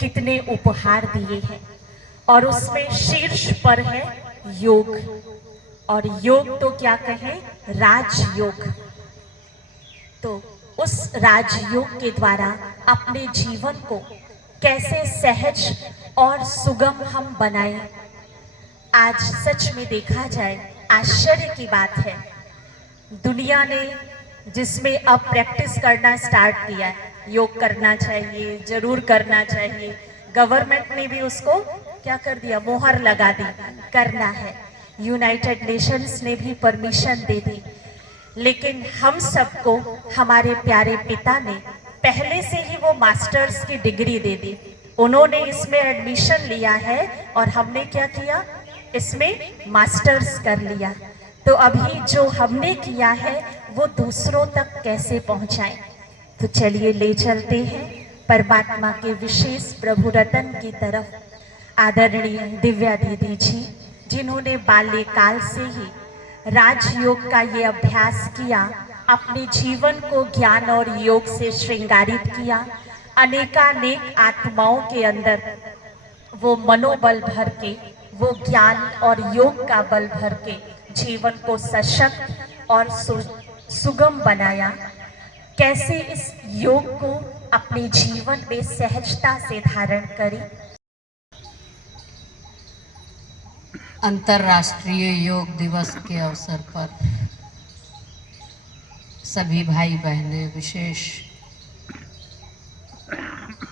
कितने उपहार दिए हैं, और उसमें शीर्ष पर है योग। और योग तो क्या कहें, राजयोग। तो उस राजयोग के द्वारा अपने जीवन को कैसे सहज और सुगम हम बनाएं। आज सच में देखा जाए आश्चर्य की बात है, दुनिया ने जिसमें अब प्रैक्टिस करना स्टार्ट किया है, योग करना चाहिए, जरूर करना चाहिए, गवर्नमेंट ने भी उसको क्या कर दिया, मोहर लगा दी, करना है। यूनाइटेड नेशंस ने भी परमिशन दे दी। लेकिन हम सबको हमारे प्यारे पिता ने पहले से ही वो मास्टर्स की डिग्री दे दी। उन्होंने इसमें एडमिशन लिया है और हमने क्या किया, इसमें मास्टर्स कर लिया। तो अभी जो हमने किया है वो दूसरों तक कैसे पहुंचाएं। तो चलिए ले चलते हैं परमात्मा के विशेष प्रभु रतन की तरफ। आदरणीय दिव्या दीदी जी, जिन्होंने बाल्यकाल से ही राजयोग का ये अभ्यास किया, अपने जीवन को ज्ञान और योग से श्रृंगारित किया, अनेकानेक आत्माओं के अंदर वो मनोबल भर के, वो ज्ञान और योग का बल भर के जीवन को सशक्त और सुगम बनाया। कैसे इस योग को अपने जीवन में सहजता से धारण करें। अंतर्राष्ट्रीय योग दिवस के अवसर पर सभी भाई बहनें, विशेष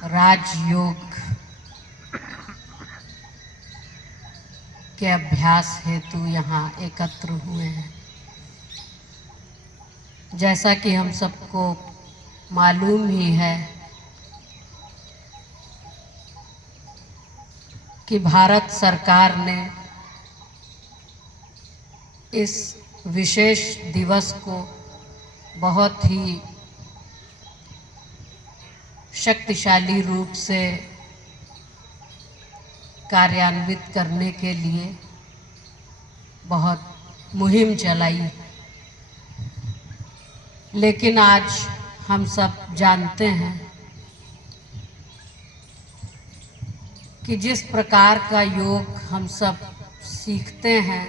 राजयोग के अभ्यास हेतु यहाँ एकत्र हुए हैं। जैसा कि हम सबको मालूम ही है कि भारत सरकार ने इस विशेष दिवस को बहुत ही शक्तिशाली रूप से कार्यान्वित करने के लिए बहुत मुहिम चलाई। लेकिन आज हम सब जानते हैं कि जिस प्रकार का योग हम सब सीखते हैं,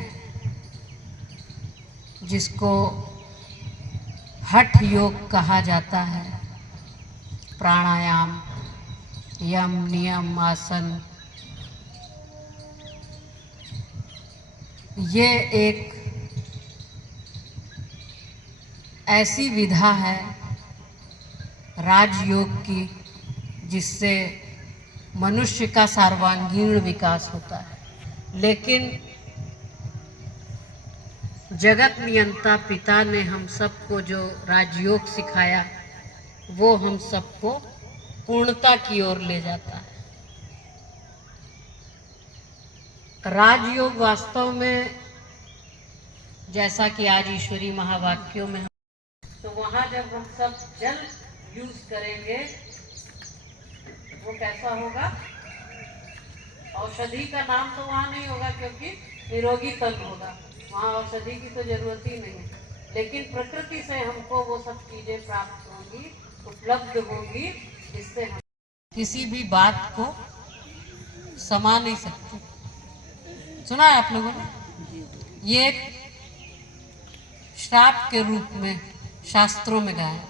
जिसको हठ योग कहा जाता है, प्राणायाम, यम, नियम, आसन, ये एक ऐसी विधा है राजयोग की जिससे मनुष्य का सर्वांगीण विकास होता है। लेकिन जगत नियंता पिता ने हम सबको जो राजयोग सिखाया, वो हम सबको पूर्णता की ओर ले जाता है। राजयोग वास्तव में, जैसा कि आज ईश्वरीय महावाक्यों में, तो वहाँ जब हम सब जल यूज करेंगे वो कैसा होगा, औषधि का नाम तो वहाँ नहीं होगा क्योंकि निरोगी तन होगा, वहाँ औषधि की तो जरूरत ही नहीं है। लेकिन प्रकृति से हमको वो सब चीजें प्राप्त होंगी, उपलब्ध होगी, जिससे हम किसी भी बात को समा नहीं सकते। सुना है आप लोगों ने? ये एक श्राप के रूप में शास्त्रों में गाया,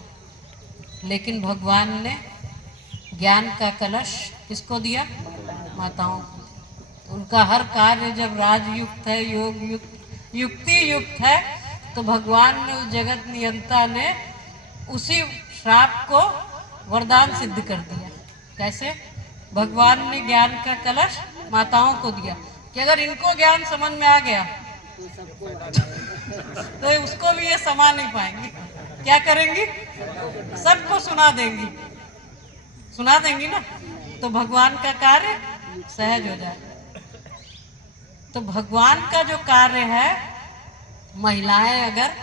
लेकिन भगवान ने ज्ञान का कलश किसको दिया? माताओं को। उनका हर कार्य जब राजयुक्त है, योग युक्त, युक्ति युक्त है, तो भगवान ने, उस जगत नियंता ने उसी श्राप को वरदान सिद्ध कर दिया। कैसे? भगवान ने ज्ञान का कलश माताओं को दिया कि अगर इनको ज्ञान समझ में आ गया तो उसको भी ये समा नहीं पाएंगी। क्या करेंगी? सबको सुना देंगी, सुना देंगी ना, तो भगवान का कार्य सहज हो जाए। तो भगवान का जो कार्य है, महिलाएं अगर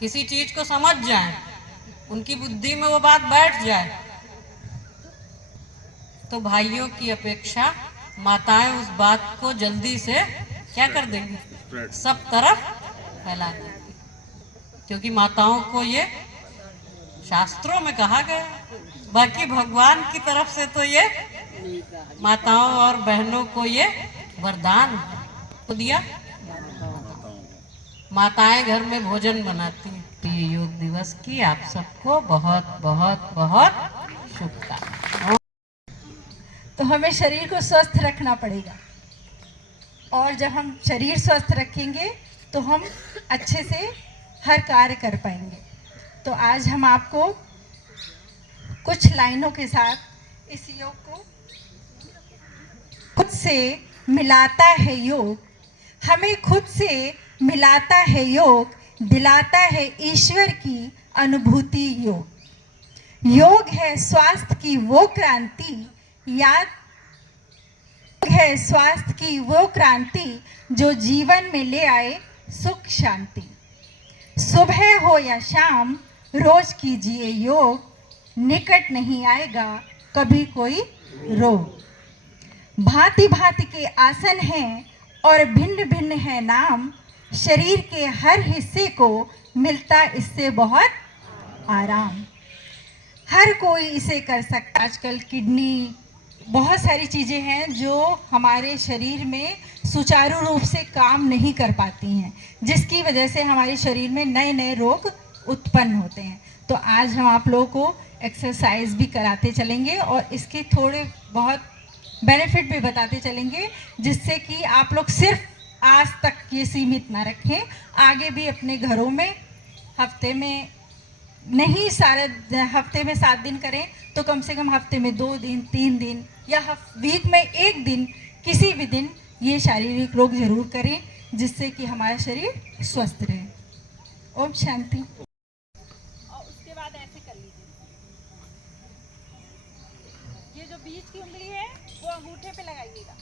किसी चीज को समझ जाएं, उनकी बुद्धि में वो बात बैठ जाए, तो भाइयों की अपेक्षा माताएं उस बात को जल्दी से क्या कर देंगी? सब तरफ फैला देंगी, क्योंकि माताओं को ये शास्त्रों में कहा गया है। बाकी भगवान की तरफ से तो ये माताओं और बहनों को ये वरदान को दिया। माताएं घर में भोजन बनाती हैं। ये योग दिवस की आप सबको बहुत बहुत बहुत शुभकामनाएं। तो हमें शरीर को स्वस्थ रखना पड़ेगा, और जब हम शरीर स्वस्थ रखेंगे तो हम अच्छे से हर कार्य कर पाएंगे। तो आज हम आपको कुछ लाइनों के साथ इस योग को खुद से मिलाता है योग, हमें खुद से मिलाता है योग, दिलाता है ईश्वर की अनुभूति योग। योग है स्वास्थ्य की वो क्रांति, याद है स्वास्थ्य की वो क्रांति जो जीवन में ले आए सुख शांति। सुबह हो या शाम रोज कीजिए योग, निकट नहीं आएगा कभी कोई रोग। भांति भांति के आसन हैं और भिन्न भिन्न है नाम, शरीर के हर हिस्से को मिलता इससे बहुत आराम। हर कोई इसे कर सकता। आजकल किडनी, बहुत सारी चीज़ें हैं जो हमारे शरीर में सुचारू रूप से काम नहीं कर पाती हैं, जिसकी वजह से हमारे शरीर में नए नए रोग उत्पन्न होते हैं। तो आज हम आप लोगों को एक्सरसाइज भी कराते चलेंगे और इसके थोड़े बहुत बेनिफिट भी बताते चलेंगे, जिससे कि आप लोग सिर्फ आज तक ये सीमित ना रखें, आगे भी अपने घरों में हफ्ते में नहीं सारे हफ्ते में 7 दिन करें तो कम से कम हफ्ते में 2 दिन 3 दिन या वीक में 1 दिन, किसी भी दिन ये शारीरिक योग जरूर करें, जिससे कि हमारा शरीर स्वस्थ रहे। ओम शांति। और उसके बाद ऐसे कर लीजिए, ये जो बीच की उंगली है वो अंगूठे पे लगाइएगा।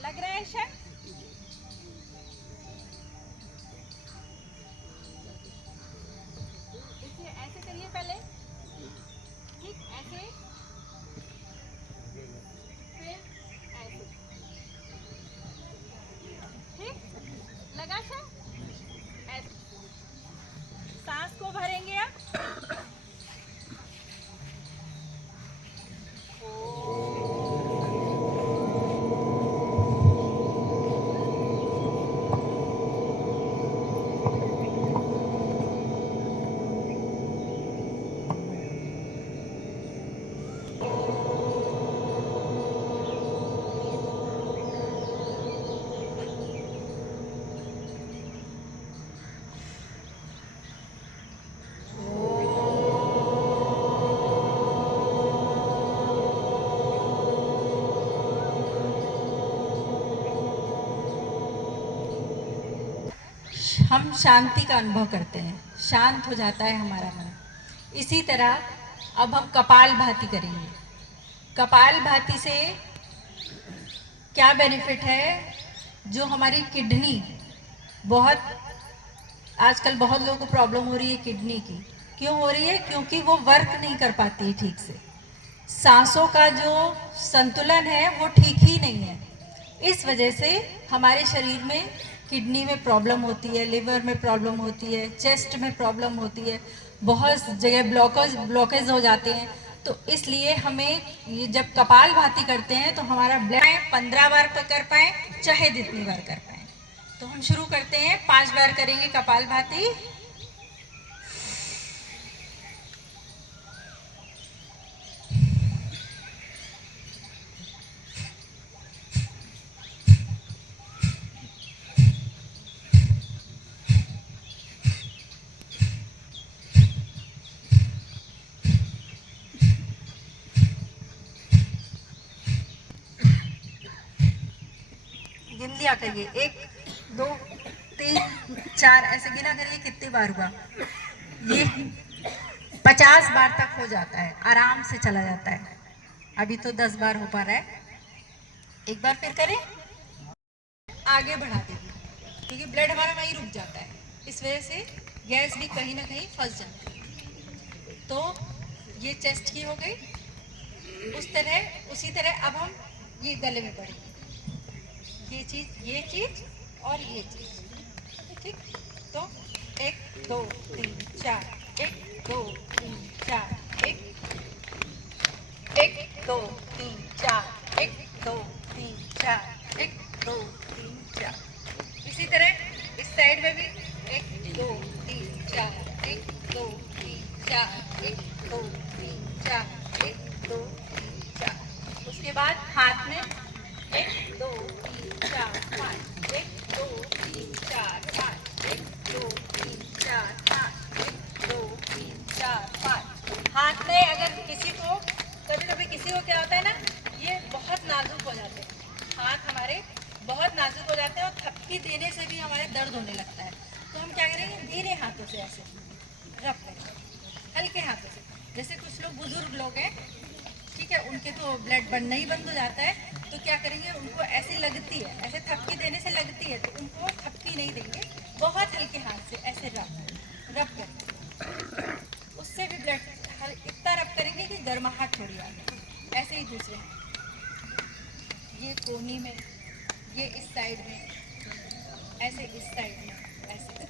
लग रहा है सर? ऐसे करिए पहले, ठीक, ऐसे, फिर ऐसे, ठीक, लगा सर? ऐसे सांस को भरेंगे आप। हम शांति का अनुभव करते हैं, शांत हो जाता है हमारा मन। इसी तरह अब हम कपालभाति करेंगे। कपालभाति से क्या बेनिफिट है? जो हमारी किडनी, बहुत आजकल बहुत लोगों को प्रॉब्लम हो रही है किडनी की। क्यों हो रही है? क्योंकि वो वर्क नहीं कर पाती है ठीक से। सांसों का जो संतुलन है वो ठीक ही नहीं है। इस वजह से हमारे शरीर में किडनी में प्रॉब्लम होती है, लिवर में प्रॉब्लम होती है, चेस्ट में प्रॉब्लम होती है, बहुत जगह ब्लॉकेज हो जाते हैं। तो इसलिए हमें ये जब कपालभाति करते हैं तो हमारा ब्लड 15 बार कर पाए, चाहे जितनी बार कर पाए। तो हम शुरू करते हैं, 5 बार करेंगे कपालभाति। गिन लिया करिए, 1 2 3 4 ऐसे गिना करिए कितनी बार हुआ। ये 50 बार तक हो जाता है, आराम से चला जाता है। अभी तो 10 बार हो पा रहा है। एक बार फिर करें, आगे बढ़ा देंगे, क्योंकि ब्लड हमारा वहीं रुक जाता है। इस वजह से गैस भी कहीं ना कहीं फंस जाती है। तो ये चेस्ट की हो गई। उसी तरह अब हम ये गले में पड़ेंगे, ये चीज और ये चीज, ठीक। तो 1 2 3 4, 1 2 3 4, 1 1 दो तीन चार, 1 2 3 4, 1 2 3 4। इसी तरह इस साइड में भी 1 2 3 4, 1 2 3 4, 1 2 3 4, 1 2 3 4। उसके बाद हाथ में 1 2 3 4 5, 1 2 3 4 5, 1 2 3 4 5, 1 2 3 4 5। हाथ में अगर किसी को कभी कभी किसी को क्या होता है ना, ये बहुत नाजुक हो जाते हैं, हाथ हमारे बहुत नाजुक हो जाते हैं और थपकी देने से भी हमारे दर्द होने लगता है। तो हम क्या करेंगे, धीरे हाथों से ऐसे रब करेंगे, हल्के हाथों से। जैसे कुछ लोग बुजुर्ग लोग हैं, ठीक है, उनके तो ब्लड बनना ही बंद हो जाता है, तो क्या करेंगे, उनको ऐसे लगती है, ऐसे थपकी देने से लगती है, तो उनको थपकी नहीं देंगे, बहुत हल्के हाथ से ऐसे रब करेंगे, उससे भी ब्लड इतना रब करेंगे कि गर्माहट थोड़ी आ जाए। ऐसे ही दूसरे हाथ, ये कोहनी में, ये इस साइड में, ऐसे इस साइड में, ऐसे।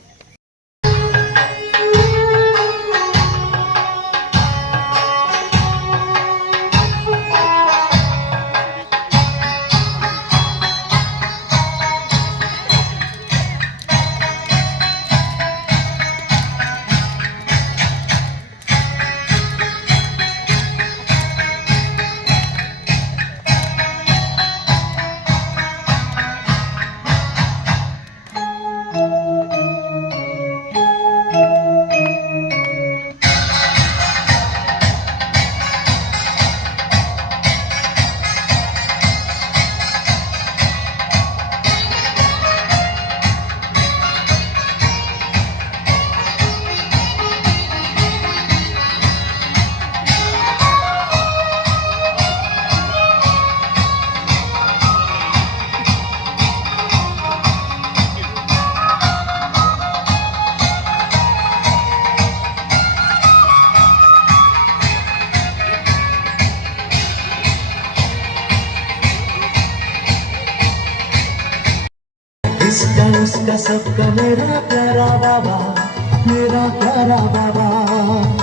इसका सबका मेरा प्यारा बाबा, मेरा प्यारा बाबा।